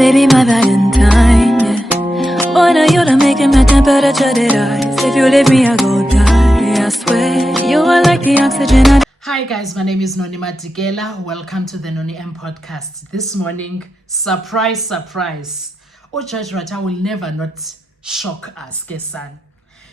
baby, my Valentine, yeah. Boy, now you're making my temperature rise. If you leave me, I go die. I swear, you are like the oxygen. Hi guys, my name is Noni Matikela. Welcome to the Noni M podcast. This morning, surprise, surprise. Judge Rata will never not shock us, Kesan.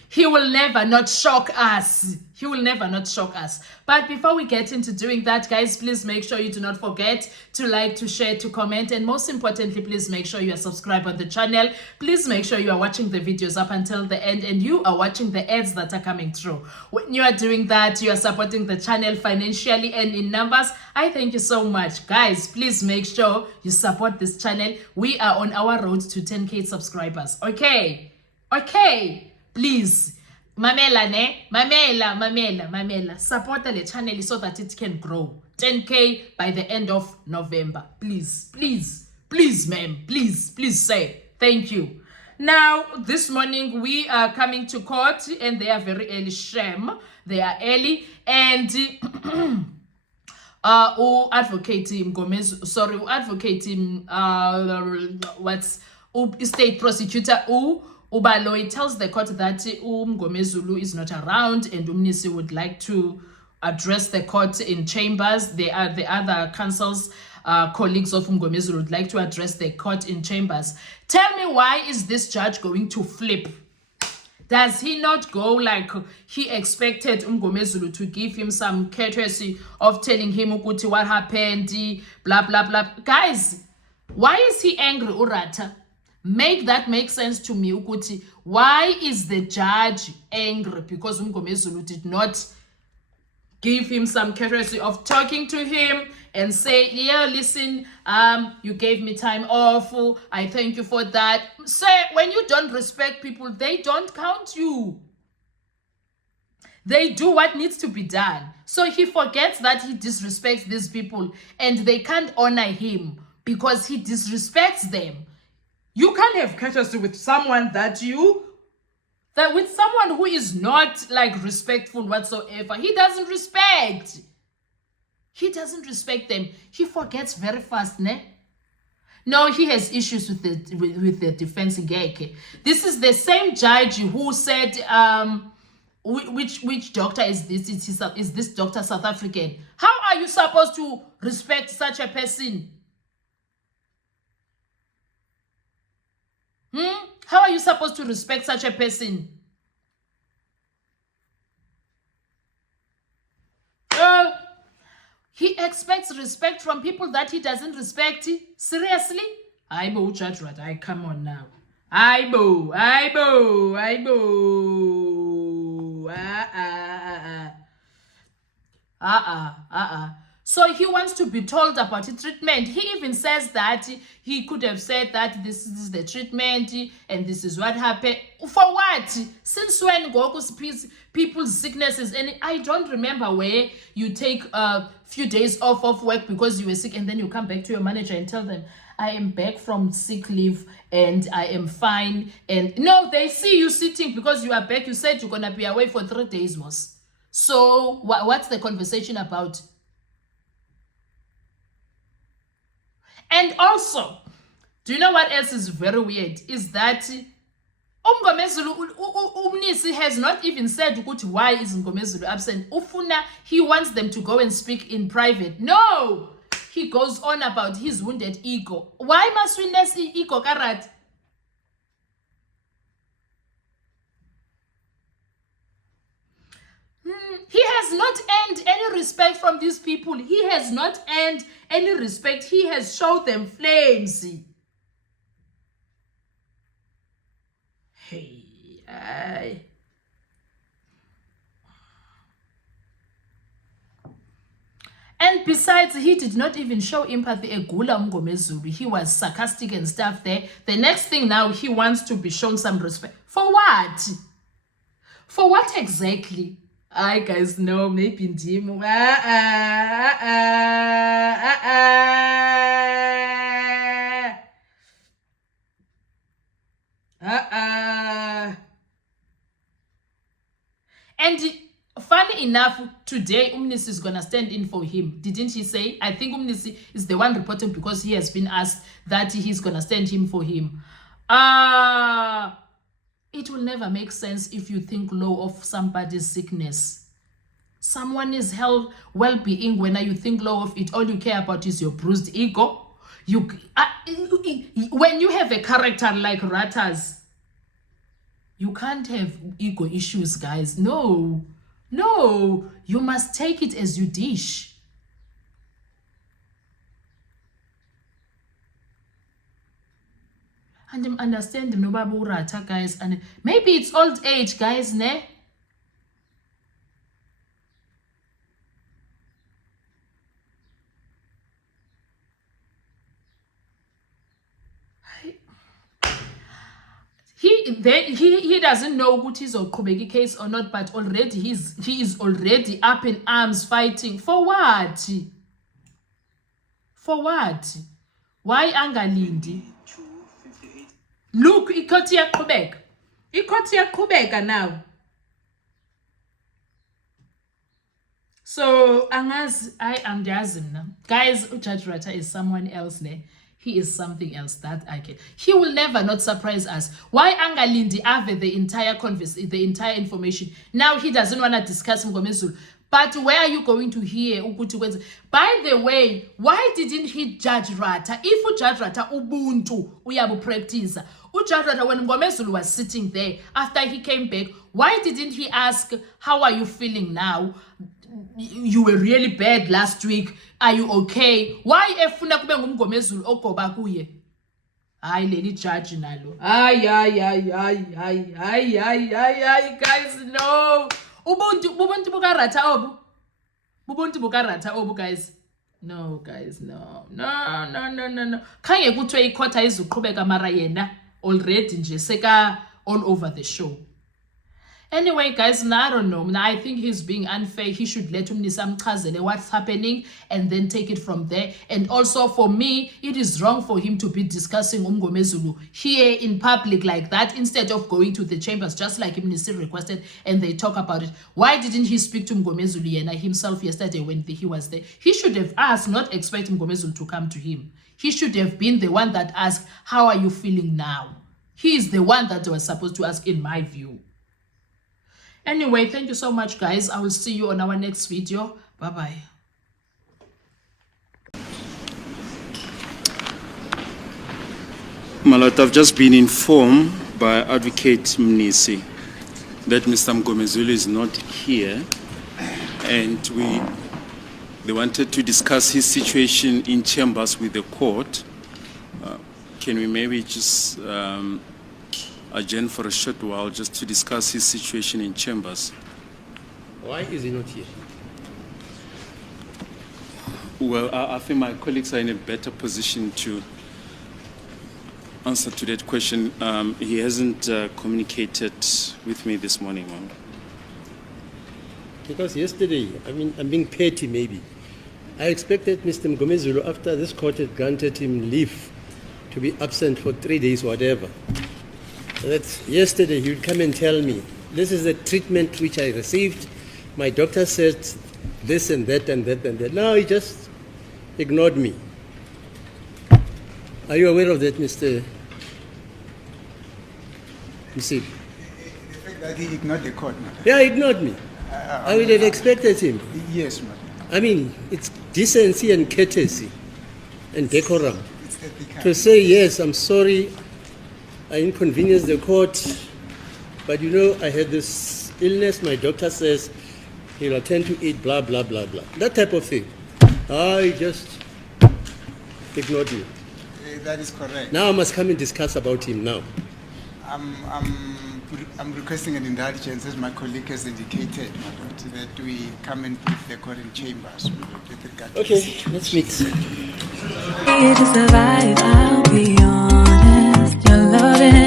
He will never not shock us. He will never not shock us. But before we get into doing that, guys, please make sure you do not forget to like, to share, to comment, and most importantly, please make sure you are subscribed on the channel. Please make sure you are watching the videos up until the end and you are watching the ads that are coming through. When you are doing that, you are supporting the channel financially and in numbers. I thank you so much. Guys, please make sure you support this channel. We are on our road to 10K subscribers. Okay? Please, mamela support the channel so that it can grow 10K by the end of November. Please, ma'am, please say thank you. Now, this morning we are coming to court and they are very early. They are early and advocate state prosecutor Ubaloy tells the court that Mngomezulu is not around and Umnisi would like to address the court in chambers. The other councils, colleagues of Mngomezulu would like to address the court in chambers. Tell me, why is this judge going to flip? Does he not go like he expected Mngomezulu to give him some courtesy of telling him Ukuti what happened, blah, blah, blah. Guys, why is he angry, Urata? Make that make sense to me, Ukuti. Why is the judge angry? Because Mngomezulu did not give him some courtesy of talking to him and say, yeah, listen, you gave me time off. I thank you for that. Say, when you don't respect people, they don't count you. They do what needs to be done. So he forgets that he disrespects these people and they can't honor him because he disrespects them. You can't have courtesy with someone with someone who is not like respectful whatsoever. He doesn't respect. He doesn't respect them. He forgets very fast, ne? No, he has issues with the defense in Geke. This is the same judge who said, which doctor is this? Is this doctor South African? How are you supposed to respect such a person? How are you supposed to respect such a person? He expects respect from people that he doesn't respect. Seriously? Aibo, Judge Rat, come on now. Aibo. So he wants to be told about the treatment. He even says that he could have said that this is the treatment and this is what happened. For what? Since when Goku's people's sicknesses? And I don't remember where you take a few days off of work because you were sick and then you come back to your manager and tell them, I am back from sick leave and I am fine. And no, they see you sitting because you are back. You said you're going to be away for 3 days, Moss. So what's the conversation about? And also, do you know what else is very weird? Is that Mngomezulu, Umnisi has not even said why is Mngomezulu absent. Ufuna, he wants them to go and speak in private. No! He goes on about his wounded ego. Why must we nest ego, Karat? He has not earned any respect from these people. He has not earned any respect. He has showed them flames. Hey, and besides, he did not even show empathy. Egula Mngomezulu. He was sarcastic and stuff there. The next thing now, he wants to be shown some respect. For what? For what exactly? I guys know, maybe in team. And funny enough, today Umnisi is gonna stand in for him. Didn't he say? I think Umnisi is the one reporting because he has been asked that he's gonna stand in for him. It will never make sense if you think low of somebody's sickness. Someone is health, well-being. When you think low of it, all you care about is your bruised ego. When you have a character like Ratta's, you can't have ego issues, guys. No, you must take it as you dish. And I'm understanding no babu Ratta, guys, and maybe it's old age, guys, ne? He doesn't know what is a Kubeki case or not, but already he is already up in arms fighting. For what? For what? Why angalindi? Look, ikoti ya Kubeka. Ikoti ya Kubeka now. So I am now. Guys, Judge Ratta is someone else ne. He is something else that I can. He will never not surprise us. Why Angalindi have the entire information? Now he doesn't want to discuss Mngomezulu. But where are you going to hear? By the way, why didn't he judge Ratta? If you judge Ratta, Ubuntu, we have a practice. Judge Ratta, when Mngomezulu was sitting there after he came back, why didn't he ask, how are you feeling now? You were really bad last week. Are you okay? Why efuna kube ngumngomezulu ogoba kuye? Hayi leli judge nalo. Ay guys, no. Ubuntu buka Ratta obu. Ubuntu buka Ratta obu, guys. No, guys, no. Khange kuthiwe ikhotha izuqhubeka mara yena already nje seka all over the show. Anyway, guys, I don't know. I think he's being unfair. He should let Umnisa mchazele what's happening and then take it from there. And also, for me, it is wrong for him to be discussing Mngomezulu here in public like that instead of going to the chambers, just like Umnisa requested, and they talk about it. Why didn't he speak to Mngomezulu Yena himself yesterday when he was there? He should have asked, not expect Mngomezulu to come to him. He should have been the one that asked, how are you feeling now? He is the one that was supposed to ask, in my view. Anyway, thank you so much, guys. I will see you on our next video. Bye-bye. My lord, I've just been informed by Advocate Mnisi that Mr. Mngomezulu is not here, and they wanted to discuss his situation in chambers with the court. Can we maybe just adjourn for a short while just to discuss his situation in chambers? Why is he not here? Well, I think my colleagues are in a better position to answer to that question. He hasn't communicated with me this morning, ma'am. Because yesterday, I'm being petty maybe. I expected Mr. Mngomezulu, after this court had granted him leave to be absent for 3 days, whatever, that yesterday he would come and tell me, this is the treatment which I received. My doctor said this and that and that and that. Now he just ignored me. Are you aware of that, Mr. Msib? The fact that he ignored the court, madam. Yeah, he ignored me. I would have expected him. Yes, madam. It's decency and courtesy and decorum It's ethical. to say, yes, I'm sorry, I inconvenienced the court, but I had this illness, my doctor says he'll attend to it, blah, blah, blah, blah. That type of thing. I just ignored you. That is correct. Now I must come and discuss about him now. I'm requesting an indulgence, as my colleague has indicated, madam, so that we come and brief the court in chambers with regard to the Okay, situation. let's meet. To survive, I'll be honest. You're loving